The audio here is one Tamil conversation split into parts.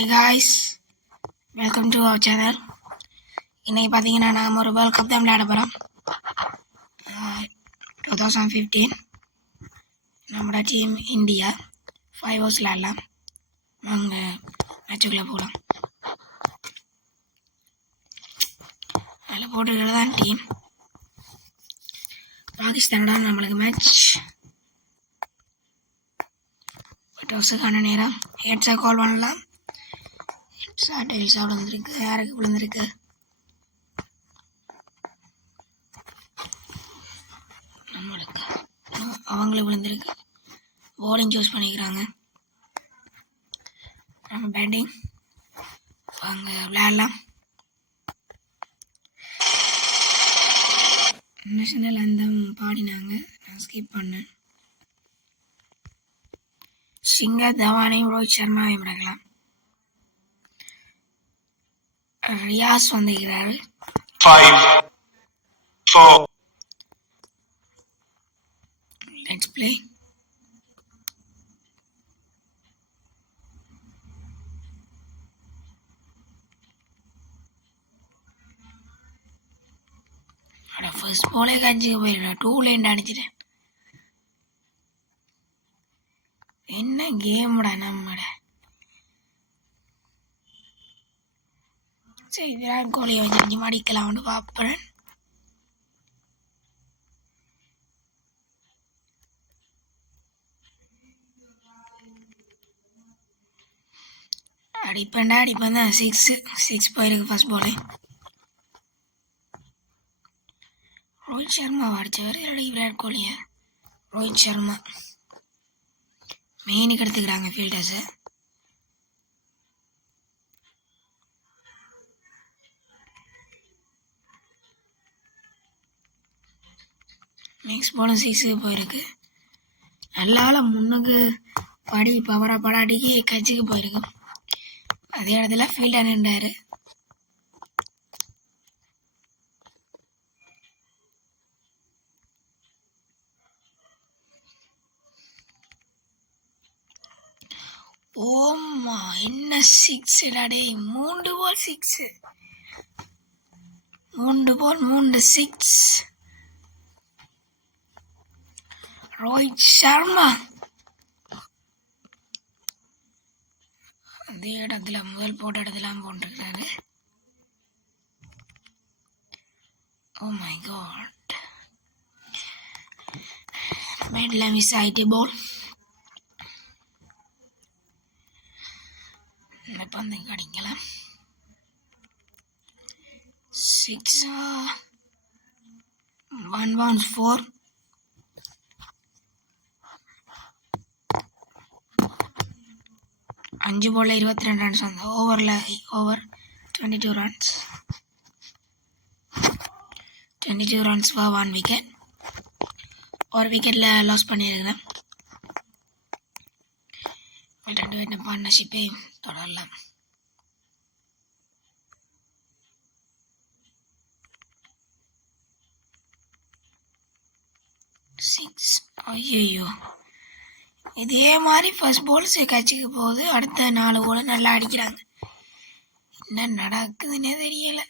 Hi guys, welcome to our channel. இன்னைக்கு பார்த்தீங்கன்னா நாம் ஒரு வேர்ல்ட் கப் தான் விளையாட போகிறோம். 2015 நம்மளோட டீம் இந்தியா 5 ஹவர்ஸ் விளையாடலாம். வாங்க மேட்சுக்குள்ளே போகலாம். அதில் போட்டுக்கிறது தான் டீம். பாகிஸ்தானோட நம்மளுக்கு மேட்ச் 8 ஹவர்ஸுக்கான நேரம். ஹெட்ஸாக கால் பண்ணலாம். டெயில்ஸாக விழுந்துருக்கு. யாருக்கு விழுந்திருக்கு? நம்மளுக்கு அவங்களுக்கு விழுந்திருக்கு. போலிங் சூஸ் பண்ணிக்கிறாங்க. நம்ம பேட்டிங். வாங்க விளையாடலாம். நேஷனல் அந்தம் பாடினாங்க, நான் ஸ்கிப் பண்ணேன். சிங்கர் தவானையும் ரோஹித் சர்மாவையும் விடலாம். ரியாஸ் வந்திருக்கிறாரு. 5, 4. Let's play. ஃபர்ஸ்ட் போலே கஞ்சிக்கு போயிருக்கேன். 2 லைன் அடிச்சிட்டேன். என்ன கேம்டா நம்மட. சரி, விராட் கோலியை வச்சு மடிக்கலாம்னு பார்ப்பேன். அடிப்பேன் தான். 6 போயிருக்கு ஃபர்ஸ்ட் போலே. ரோஹித் சர்மா அடிச்சவர் இல்லடி விராட் கோலியை? ரோஹித் சர்மா மெயினுக்கு எடுத்துக்கிறாங்க ஃபீல்டர்ஸை. நெக்ஸ்ட் பாலும் 6 போயிருக்கு. நல்லால முன்னுக்கு படாடிக்கு கட்சிக்கு போயிருக்கு. அதே இடத்துல ஃபீல்டர் நின்றாரு. ஓம்மா என்ன 6 டாடே. 3 பால் 6. 3 பால் 3 6. ரோஹித் சர்மா அதே இடத்துல முதல் போட்ட இடத்துல போட்டிருக்காரு. ஓ மை காட், மேட்ல மிஸ் ஆயிட்டு பால். இந்த பந்து அடிக்கலாம். 6 1 bounce 4. அஞ்சு பால்ல 22 ரன்ஸ் வந்து over 22 runs. 22 runs for 1 wicket. ஒரு விக்கெட்ல லாஸ் பண்ணியிருக்கிறேன். 2 விக்கெட் பார்ட்னர்ஷிப்பை தொடரலாம். ஐயோ, இதே மாதிரி ஃபர்ஸ்ட் பால் கட்சிக்கு போகுது. அடுத்த 4 பால் நல்லா அடிக்கிறாங்க. என்ன நடக்குதுன்னே தெரியல.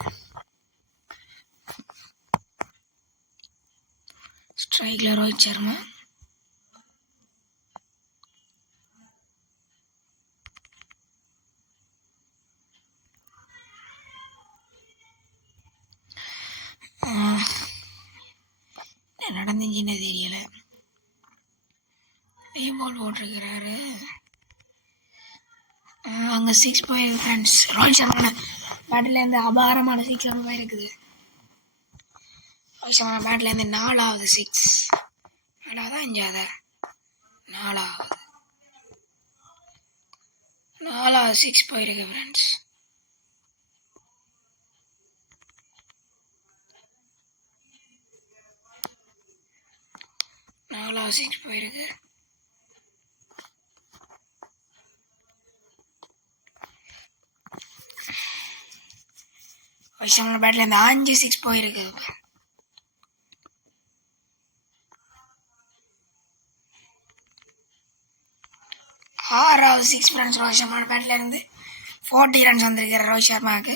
ஸ்ட்ரைக்ல ரோஹித் சர்மா. என்ன நடந்துச்சுன்னே தெரியல. பால் போட்டிருக்கிறாரு. அங்கே 6 போயிருக்கு ஃப்ரெண்ட்ஸ். ரோஹித் சர்மா பேட்லேருந்து அபாரமான 6 போயிருக்குது. ரோஹித் சர்மா பேட்லேருந்து 4வது 6. 4ஆவதா 5ஆவதா? 4வது 6 போயிருக்கு ஃப்ரெண்ட்ஸ். போயிருக்கு. வைஷமோட பேட்ல இந்த 5 6 போயிருக்கு. 6வது 6 ஃப்ரெண்ட்ஸ். வைஷமோட பேட்ல இருந்து 40 ரன்ஸ் வந்திருக்கிற ரோஹித் சர்மாவுக்கு.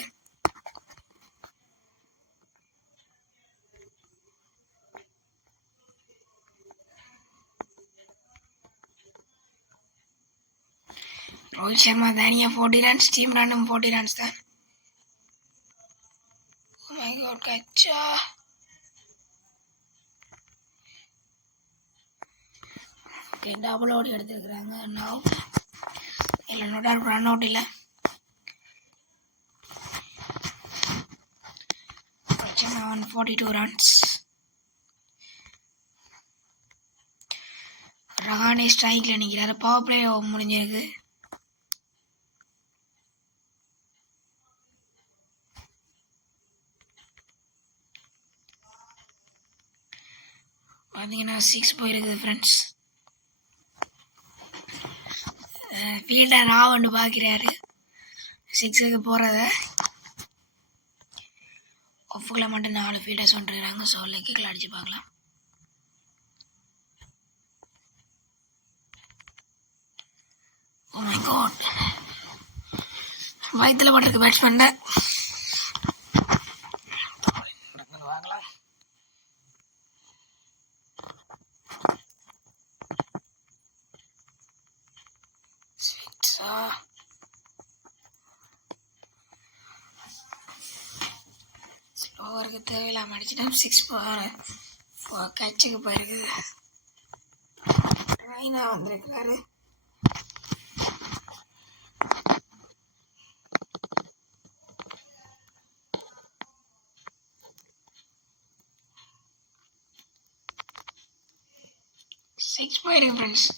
ரோஹித் சர்மா தனியாக 40 ரன்ஸ், டீம் ரன்னும் 40 ரன்ஸ் தான். Oh my God, கச்சா டபுள் ஓடி எடுத்துருக்குறாங்க. இல்லை நோட் அவுட், ரன் அவுட் இல்லை. 42 ரன்ஸ். ரஹானே ஸ்ட்ரைக்கில் நிற்கிறாரு. பவர் பிளே முடிஞ்சிருக்கு. பார்த்தீங்கன்னா 6 போயிருக்குது ஃப்ரெண்ட்ஸ். ஃபீல்டர் ராவண்டு பார்க்குறாரு 6க்கு போகிறத. ஒஃபுக்கில் மட்டும் 4 ஃபீல்டர்ஸ் வந்துருக்குறாங்க. ஸோ லெக்கில் அடித்து பார்க்கலாம். ஓ மை காட், வயிற்றுல பட்டிருக்கு பேட்ஸ்மேன். வாங்கலாம். ஸ்லோவருக்கு தேவையில்லாமல் அடிச்சுட்டோம். 6 கேட்சுக்கு போயிருக்குது. ரைனா வந்திருக்கிறாரு. சிக்ஸ் போயிருக்கு ஃப்ரெண்ட்ஸ்.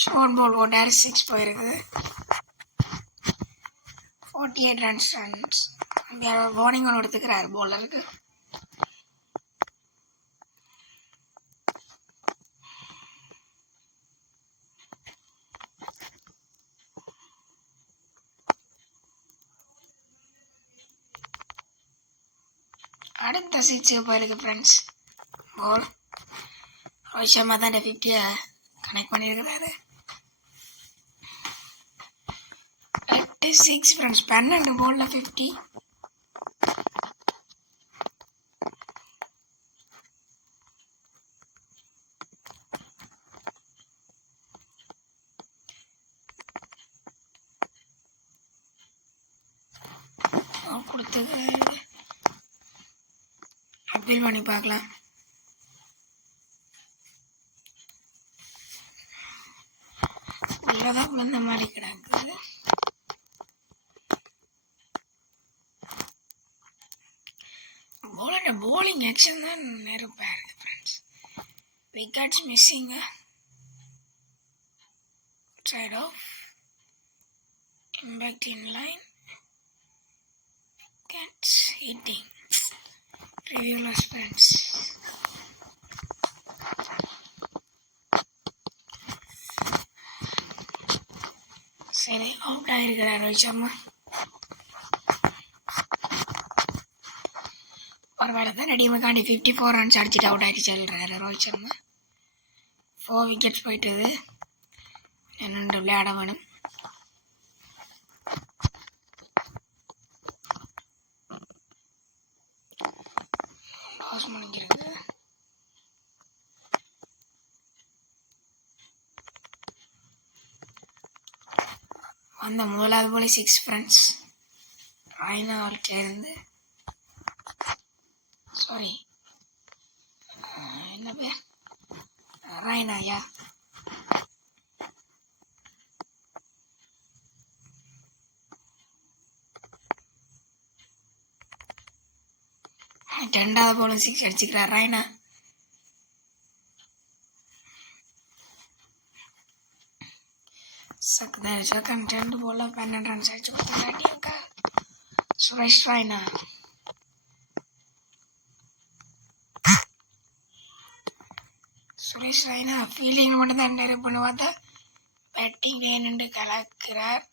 ஷார்ட் பால் போட்டார், 6 போயிருக்கு. 48 ரன்ஸ். வார்னிங் ஒன்று எடுத்துக்கிறார் போலருக்கு. அடுத்த 6 போயிருக்கு ஃப்ரெண்ட்ஸ். பால் ரோஹித் சர்மா தான் 50 கனெக்ட் பண்ணியிருக்கிறாரு. 6 ஃப்ரெண்ட்ஸ். 12 பாலில் 50. கொடுத்து அப்பீல் பண்ணி பார்க்கலாம். உள்ளதான் விழுந்த மாதிரி கிடக்குது. bowling action தான் நெருப்பா இருக்கு friends. Wickets missing. Side of impact in line. Wickets hitting. ரிவ்யூலஸ் ஃப்ரெண்ட்ஸ். சரி, அவுட் ஆகிருக்கிறார் ரோஹித் சர்மா. பரவாயில்ல தான் ரெடிமேக்காண்டி 54 ரன்ஸ் அடிச்சுட்டு அவுட் ஆகிட்டு செல்றாரு ரோஹித் சர்மா. 4 விக்கெட்ஸ் போயிட்டுது. என்னென்று விளையாட வேணும். லாஸ் முடிஞ்சிருக்கு. அந்த முதலாவது போல 6 ஃப்ரெண்ட்ஸ். ராய்னா சேர்ந்து சாரி என்ன பேர் ராய்னாயா. ரெண்டாவது போல 6 அடிச்சுக்கிறார் ராய்னா. செகண்ட் 2 போல 12 ரன்ஸ் அடிச்சு கொடுத்தாங்க சுரேஷ் ராய்னா. சுரேஷ் ராய்னா ஃபீல்டிங் மட்டும் தான் நெருப்புன்னு பார்த்தா பேட்டிங் வேணுண்டு கலக்கிறார்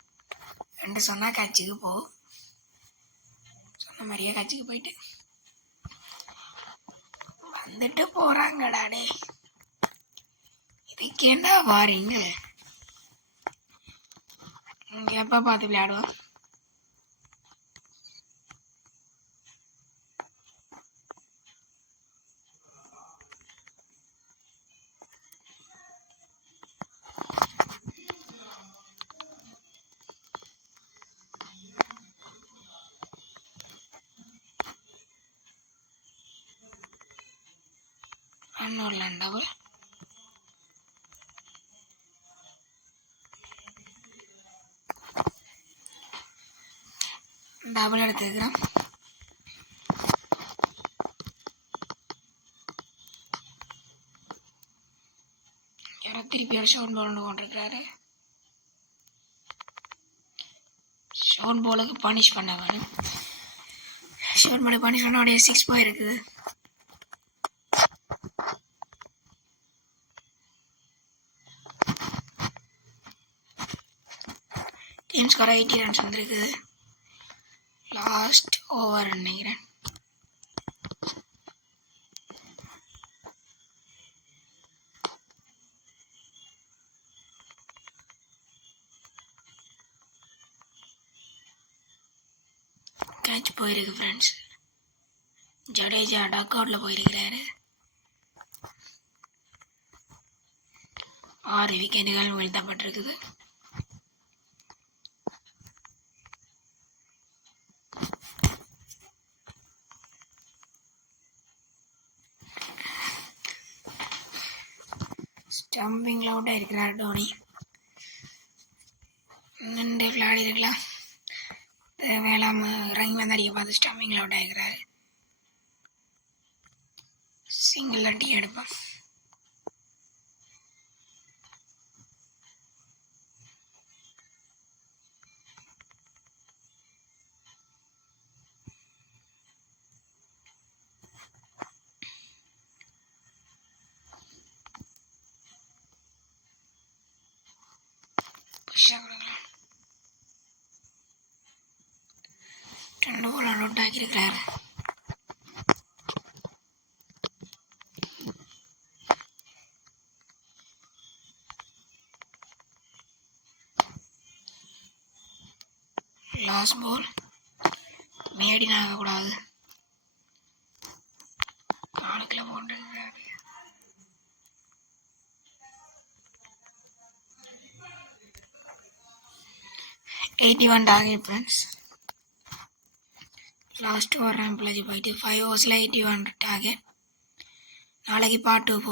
என்று சொன்னால் கட்சிக்கு போகும். சொன்ன மாதிரியே கட்சிக்கு போயிட்டு வந்துட்டு போகிறாங்கடாடே. இதுக்கு என்ன வாரீங்க? எப்போ பார்த்து விளையாடுவோம். இன்னொரு லேண்ட் டபுள். டபுள் எடுத்துக்கிறேன். யாரோ திருப்பி ஒரு ஷவுட் பால் ஒன்று கொண்டிருக்கிறாரு. ஷவுட் பாலுக்கு பனிஷ் பண்ண வேணும். ஷவுட் பாலுக்கு பனிஷ் பண்ண அப்படியே 6 போயிருக்குது. டீம் ஸ்கோர் 80 ரன்ஸ் வந்திருக்குது. லாஸ்ட் ஓவர் நினைக்கிறேன். கேட்ச் போயிருக்கு ஃப்ரெண்ட்ஸ். ஜடேஜா டக் அவுட்டில் போயிருக்கிறாரு. 6 விக்கெட்டுகள் வீழ்த்தப்பட்டிருக்குது. ஸ்டம்பிங்கில் அவுட்டாக இருக்கிறார் டோனி. நின்று விளையாடி இருக்கலாம். வேளாம இறங்கி வந்து அடிக்க பார்த்து ஸ்டம்பிங்கில் அவுட் ஆகிக்கிறாரு. சிங்கிள் அடி எடுப்பேன். கொடுக்கலாம். 2 பால் அவுட் ஆகியிருக்கிறாரு. லாஸ்ட் பால் மேடின் ஆகக்கூடாது. காலுக்குள்ள போட்டுருக்கிறாரு. $81 target friends. Last over run பிள்ளைச்சி போயிட்டு 5 ஓவர்ஸில் 81 டார்கெட். நாளைக்கு பார்ட் 2 போகிறோம்.